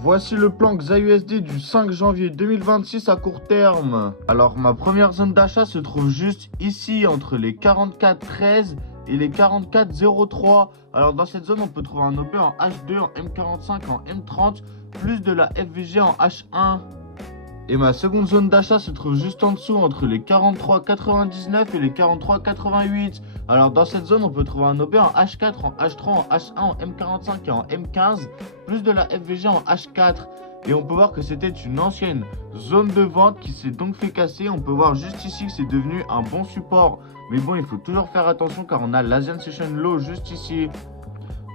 Voici le plan XAUSD du 5 janvier 2026 à court terme. Alors ma première zone d'achat se trouve juste ici entre les 44,13 et les 44,03. Alors dans cette zone on peut trouver un OP en H2, en M45, en M30, plus de la FVG en H1. Et ma seconde zone d'achat se trouve juste en dessous entre les 43,99 et les 43,88. Alors dans cette zone, on peut trouver un OB en H4, en H3, en H1, en M45 et en M15, plus de la FVG en H4. Et on peut voir que c'était une ancienne zone de vente qui s'est donc fait casser. On peut voir juste ici que c'est devenu un bon support. Mais bon, il faut toujours faire attention car on a l'Asian Session Low juste ici.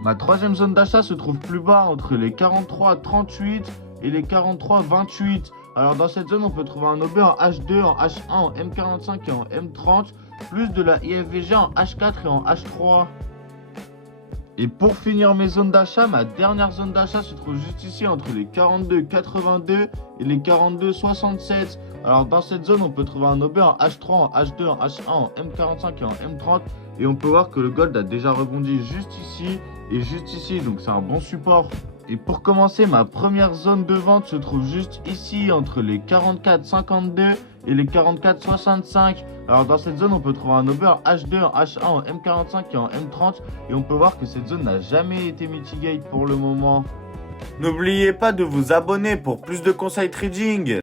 Ma troisième zone d'achat se trouve plus bas entre les 43,38 et les 43,28. Alors dans cette zone, on peut trouver un OB en H2, en H1, en M45 et en M30, plus de la IFVG en H4 et en H3. Et pour finir mes zones d'achat, ma dernière zone d'achat se trouve juste ici entre les 42,82 et les 42,67. Alors dans cette zone, on peut trouver un OB en H3, en H2, en H1, en M45 et en M30. Et on peut voir que le gold a déjà rebondi juste ici et juste ici, donc c'est un bon support. Et pour commencer, ma première zone de vente se trouve juste ici entre les 44,52 et les 44,65. Alors dans cette zone, on peut trouver un OB en H2, en H1, en M45 et en M30. Et on peut voir que cette zone n'a jamais été mitigate pour le moment. N'oubliez pas de vous abonner pour plus de conseils trading.